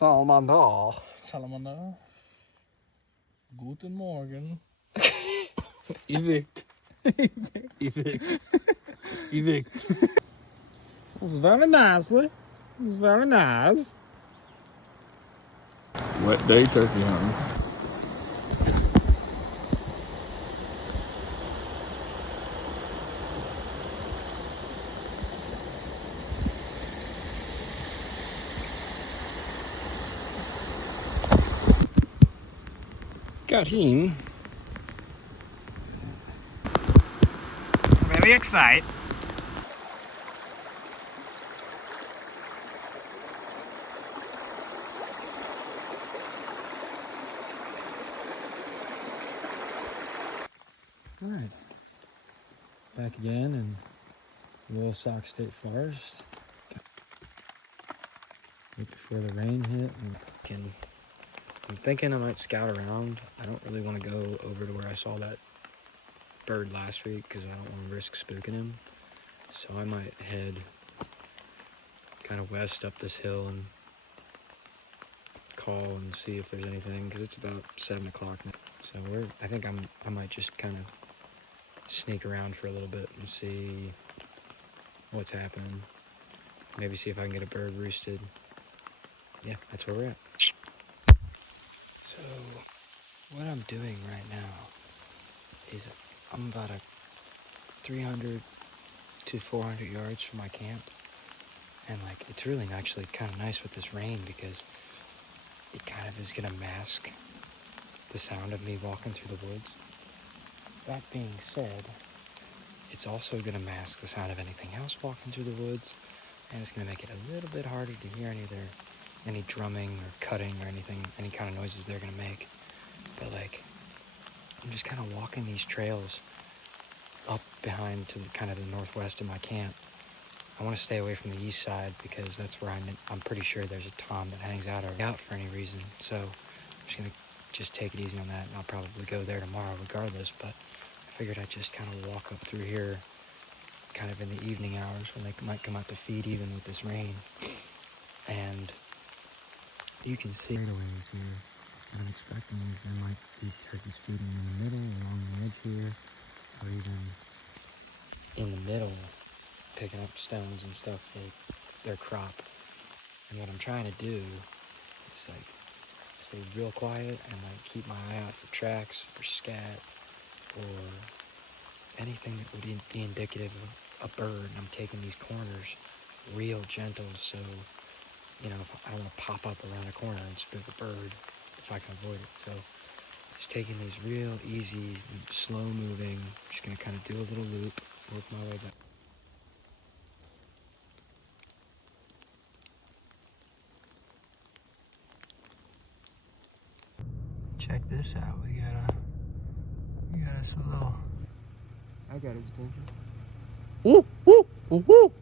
Salamander. Salamander. Guten Morgen. Evict. Evict. Evict. It's very nicely. It's very nice. Wet day turkey hunting. Got him. Very excited. All right, back again in Little Sauk State Forest. Right before the rain hit. I'm thinking I might scout around. I don't really want to go over to where I saw that bird last week because I don't want to risk spooking him. So I might head kind of west up this hill and call and see if there's anything, because it's about 7 o'clock now. So I think I might just kind of sneak around for a little bit and see what's happening. Maybe see if I can get a bird roosted. Yeah, that's where we're at. So what I'm doing right now is I'm about 300 to 400 yards from my camp. And like, it's really actually kind of nice with this rain because it kind of is going to mask the sound of me walking through the woods. That being said, it's also going to mask the sound of anything else walking through the woods, and it's going to make it a little bit harder to hear any drumming or cutting or anything, any kind of noises they're going to make. But like, I'm just kind of walking these trails up behind to kind of the northwest of my camp. I want to stay away from the east side because that's where I'm pretty sure there's a tom that hangs out for any reason. So I'm just going to take it easy on that, and I'll probably go there tomorrow regardless. But I figured I'd just kind of walk up through here kind of in the evening hours when they might come out to feed even with this rain. And you can see right away here, what I'm expecting is there might be turkeys feeding in the middle, along the edge here, or even in the middle, picking up stones and stuff for their crop. And what I'm trying to do is like stay real quiet and like keep my eye out for tracks or scat or anything that would be indicative of a bird. And I'm taking these corners real gentle, so you know, I don't want to pop up around a corner and spook a bird if I can avoid it. So just taking these real easy, slow moving, just gonna kind of do a little loop, work my way back. Check this out. We got us a little. I got his attention. Woo, woo, woo, woo.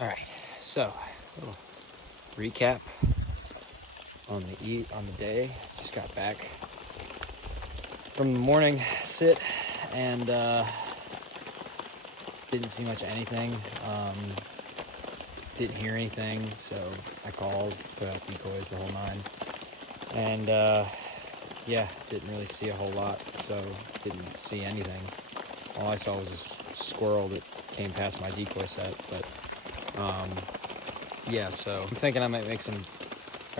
All right, so a little recap on the day. Just got back from the morning sit and didn't see much of anything. Didn't hear anything, so I called, put out decoys, the whole nine, and yeah, didn't really see a whole lot, so didn't see anything. All I saw was a squirrel that came past my decoy set, but yeah, so I'm thinking I might make some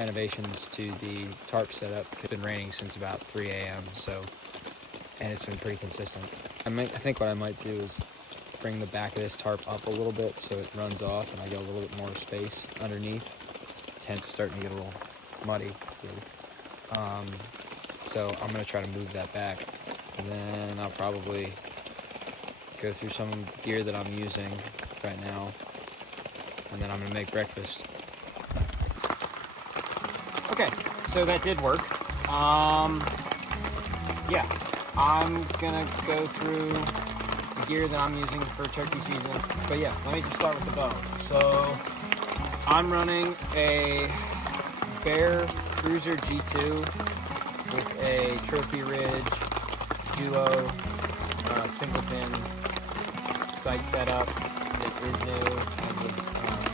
renovations to the tarp setup. It's been raining since about 3 a.m. And it's been pretty consistent. I think what I might do is bring the back of this tarp up a little bit so it runs off and I get a little bit more space underneath. The tent's starting to get a little muddy. So I'm gonna try to move that back, and then I'll probably go through some gear that I'm using right now, and then I'm gonna make breakfast. Okay, so that did work. Yeah, I'm gonna go through the gear that I'm using for turkey season. But yeah, let me just start with the bow. So I'm running a Bear Cruiser G2 with a Trophy Ridge Duo single pin sight setup. It is new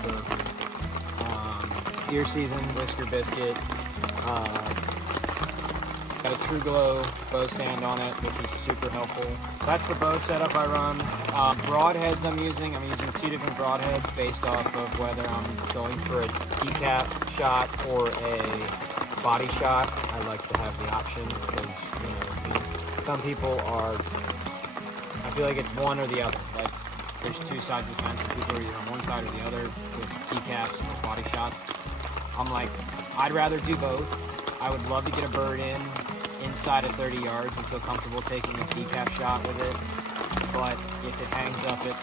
for deer season. Whisker biscuit. Got a True Glow bow stand on it, which is super helpful. That's the bow setup I run. Broadheads I'm using 2 different broadheads based off of whether I'm going for a decap shot or a body shot. I like to have the option because, some people are, I feel like it's one or the other. Like, there's 2 sides of the fence and people are either on one side or the other with decaps or body shots. I'm like, I'd rather do both. I would love to get a bird inside of 30 yards and feel comfortable taking a decap shot with it. But if it hangs up at,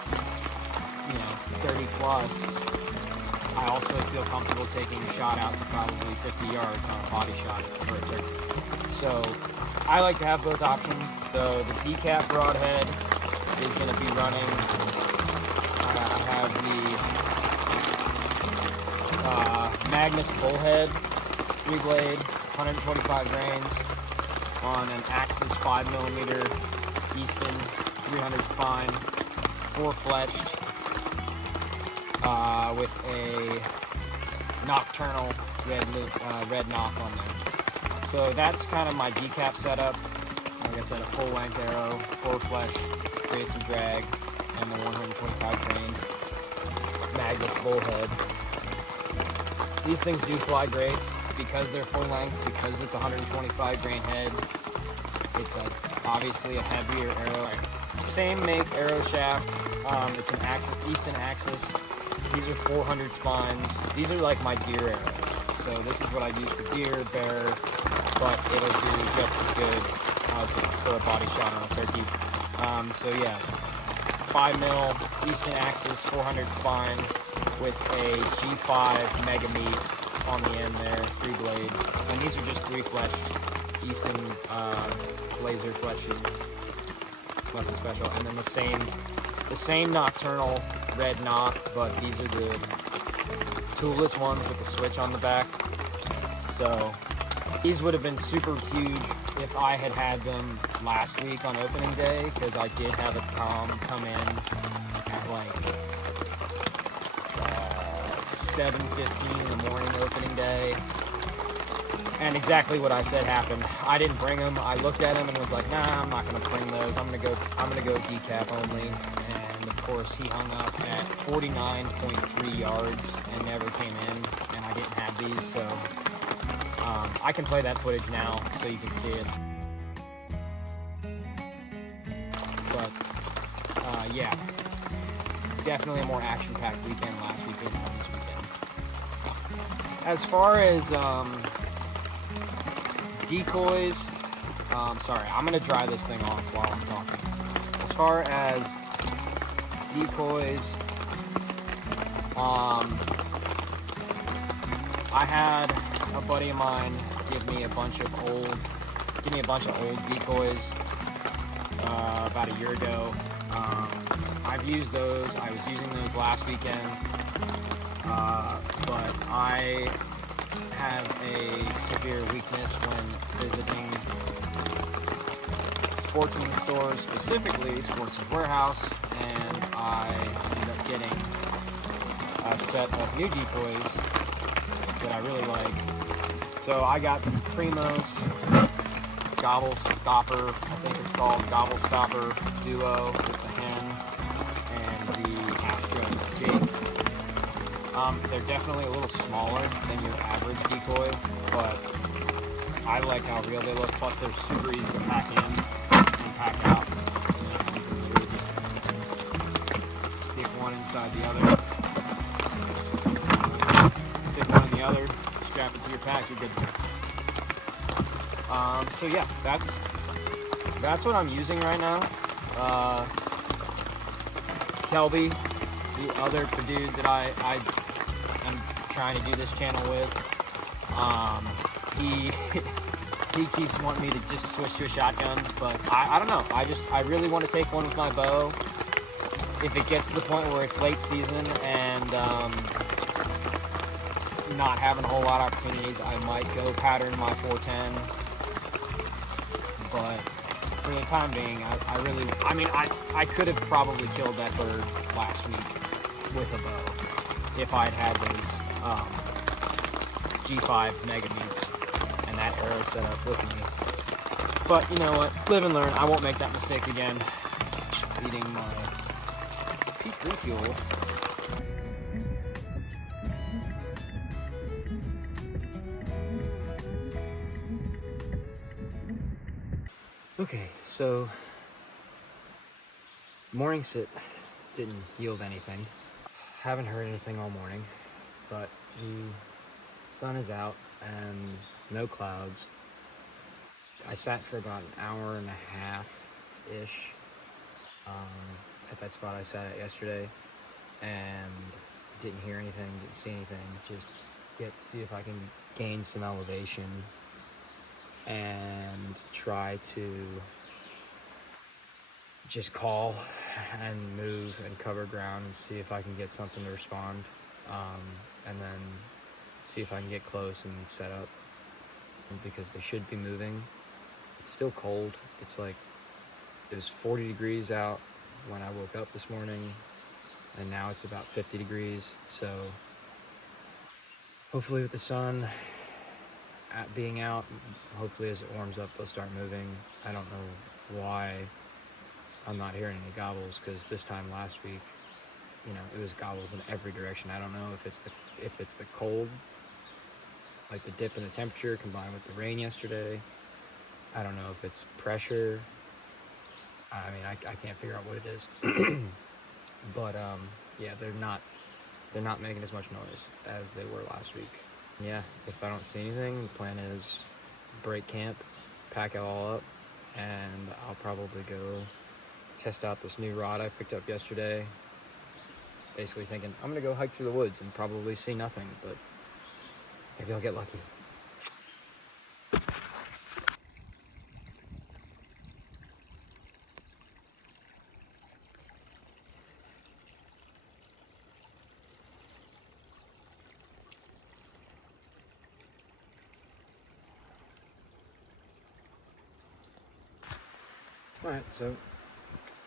30 plus, I also feel comfortable taking a shot out to probably 50 yards on a body shot for a turkey. So I like to have both options. The decap broadhead is going to be running. I have the Magnus Bullhead 3-blade, 125 grains on an Axis 5mm Easton 300 spine, 4-fletched, with a nocturnal red knock on there. So that's kind of my decap setup. Like I said, a full-length arrow, 4-fletched, create some drag, and the 125 grain Magnus Bullhead. These things do fly great because they're full length, because it's 125 grain head. It's obviously a heavier arrow. Same make arrow shaft. It's an Easton Axis. These are 400 spines. These are like my deer arrows. So this is what I use for deer, bear, but it'll do just as good for a body shot on a turkey. So yeah, 5mm Easton Axis, 400 spine with a G5 Mega Meat on the end there, 3-blade. And these are just 3-fletched Easton laser fletching weapon special. And then the same nocturnal red knock, but these are the toolless ones with the switch on the back. So these would have been super huge if I had them last week on opening day, because I did have a Tom come in at like 7:15 in the morning opening day, and exactly what I said happened. I didn't bring them. I looked at them and was like, nah, I'm not gonna bring those. I'm gonna go decap only. And of course he hung up at 49.3 yards and never came in, and I didn't have these, so I can play that footage now so you can see it. But yeah, definitely a more action-packed weekend last weekend than this weekend. As far as decoys, sorry, I'm gonna dry this thing off while I'm talking. As far as decoys, I had a buddy of mine give me a bunch of old decoys about a year ago. I've used those. I was using those last weekend, but I have a severe weakness when visiting sportsman stores, specifically Sportsman's Warehouse, and I ended up getting a set of new decoys that I really like. So I got the Primos Gobble Stopper, I think it's called, Gobble Stopper Duo with the hen and the Astro Jake. They're definitely a little smaller than your average decoy, but I like how real they look. Plus, they're super easy to pack in and pack out. You can literally just stick one inside the other, stick one in the other, strap it to your pack, you're good to go. So yeah, that's what I'm using right now. Kelby, the other dude that I am trying to do this channel with, he he keeps wanting me to just switch to a shotgun, but I don't know. I really want to take one with my bow. If it gets to the point where it's late season and not having a whole lot of opportunities, I might go pattern my 410. But for the time being, I could have probably killed that bird last week with a bow if I'd had those G5 mega meats and that arrow set up with me. But you know what? Live and learn. I won't make that mistake again. Eating my peak refuel. Okay, so morning sit didn't yield anything. Haven't heard anything all morning, but the sun is out and no clouds. I sat for about an hour and a half-ish at that spot I sat at yesterday and didn't hear anything, didn't see anything, just see if I can gain some elevation and try to just call and move and cover ground and see if I can get something to respond, and then see if I can get close and set up, because they should be moving. It's still cold. It's like, it was 40 degrees out when I woke up this morning, and now it's about 50 degrees, so hopefully with the sun being out, hopefully as it warms up they'll start moving. I don't know why I'm not hearing any gobbles, because this time last week, you know, it was gobbles in every direction. I don't know if it's the cold, like the dip in the temperature combined with the rain yesterday. I don't know if it's pressure. I mean, I can't figure out what it is. But yeah, they're not making as much noise as they were last week. Yeah, if I don't see anything, the plan is break camp, pack it all up, and I'll probably go test out this new rod I picked up yesterday. Basically thinking I'm gonna go hike through the woods and probably see nothing, but maybe I'll get lucky. Alright, so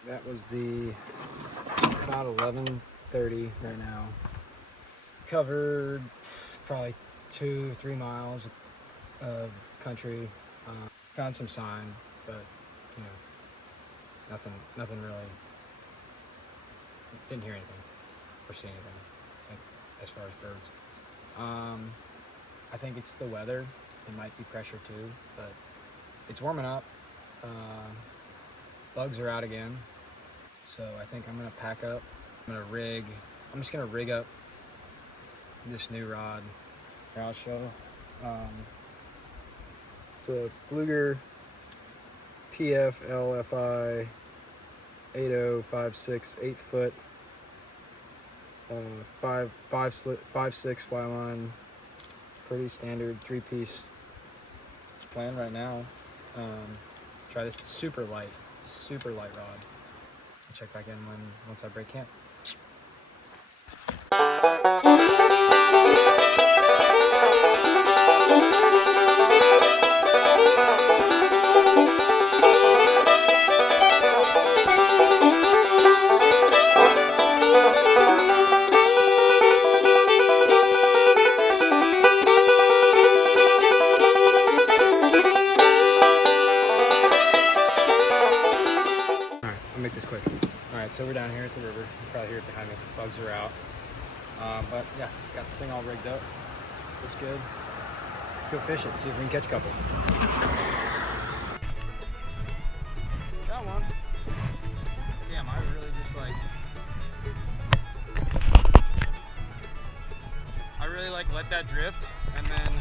that was about 11:30 right now. Covered probably 2-3 miles of country. Found some sign, but you know, nothing really. Didn't hear anything or see anything as far as birds. I think it's the weather. It might be pressure too, but it's warming up. Bugs are out again, so I think I'm gonna pack up. I'm just gonna rig up this new rod. Here, I'll show. It's a Fluger PF LFI 8056 8-foot 5.6 fly line. Pretty standard 3-piece plan right now. Try this super light rod. I'll check back in once I break camp. I'll make this quick. Alright, so we're down here at the river. You can probably hear it behind me. Bugs are out. But yeah, got the thing all rigged up. Looks good. Let's go fish it, see if we can catch a couple. Got one. Damn, I really just like... I really like let that drift, and then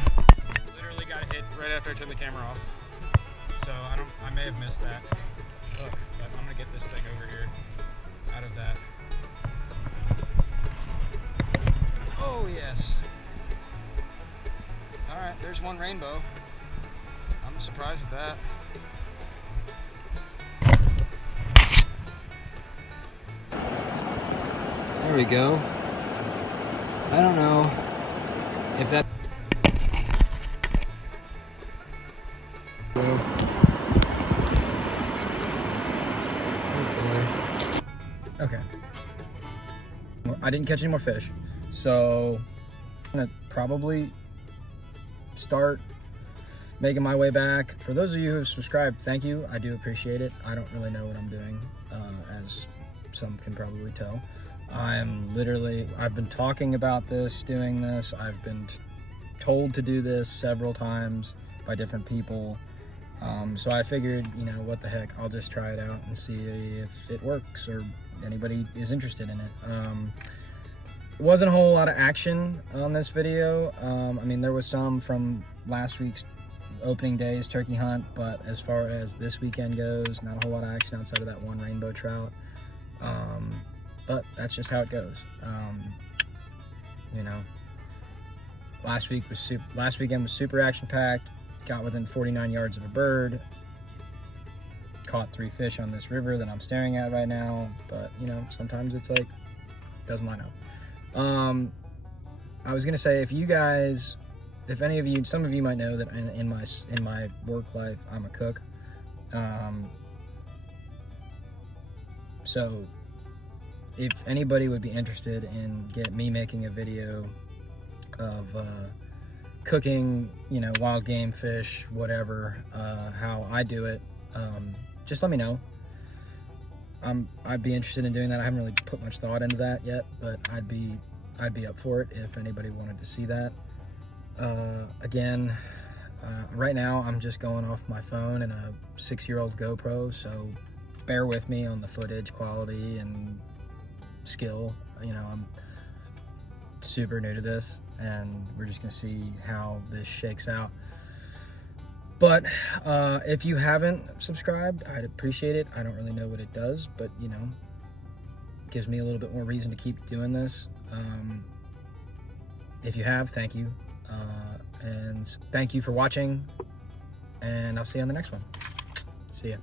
literally got hit right after I turned the camera off. So I may have missed that. Look, but I'm gonna get this thing over here, out of that. Oh yes. All right, there's one rainbow. I'm surprised at that. There we go. I don't know if that. Okay. I didn't catch any more fish, so I'm gonna probably start making my way back. For those of you who have subscribed, thank you. I do appreciate it. I don't really know what I'm doing, as some can probably tell. I've been talking about this, doing this. I've been told to do this several times by different people. So I figured, you know, what the heck, I'll just try it out and see if it works or anybody is interested in it. It wasn't a whole lot of action on this video. I mean, there was some from last week's opening day's turkey hunt, but as far as this weekend goes, not a whole lot of action outside of that one rainbow trout. But that's just how it goes. You know, last weekend was super action-packed. Got within 49 yards of a bird. Caught 3 fish on this river that I'm staring at right now. But you know, sometimes it's like doesn't line up. I was gonna say, if any of you, some of you might know that in my work life, I'm a cook. So if anybody would be interested in me making a video of cooking, you know, wild game, fish, whatever, how I do it, just let me know. I'd be interested in doing that. I haven't really put much thought into that yet, but I'd be up for it if anybody wanted to see that. Again, right now I'm just going off my phone and a 6-year-old GoPro, so bear with me on the footage quality and skill. You know, I'm super new to this, and we're just gonna see how this shakes out. But if you haven't subscribed, I'd appreciate it. I don't really know what it does, but you know, it gives me a little bit more reason to keep doing this. If you have, thank you, and thank you for watching, and I'll see you on the next one. See ya.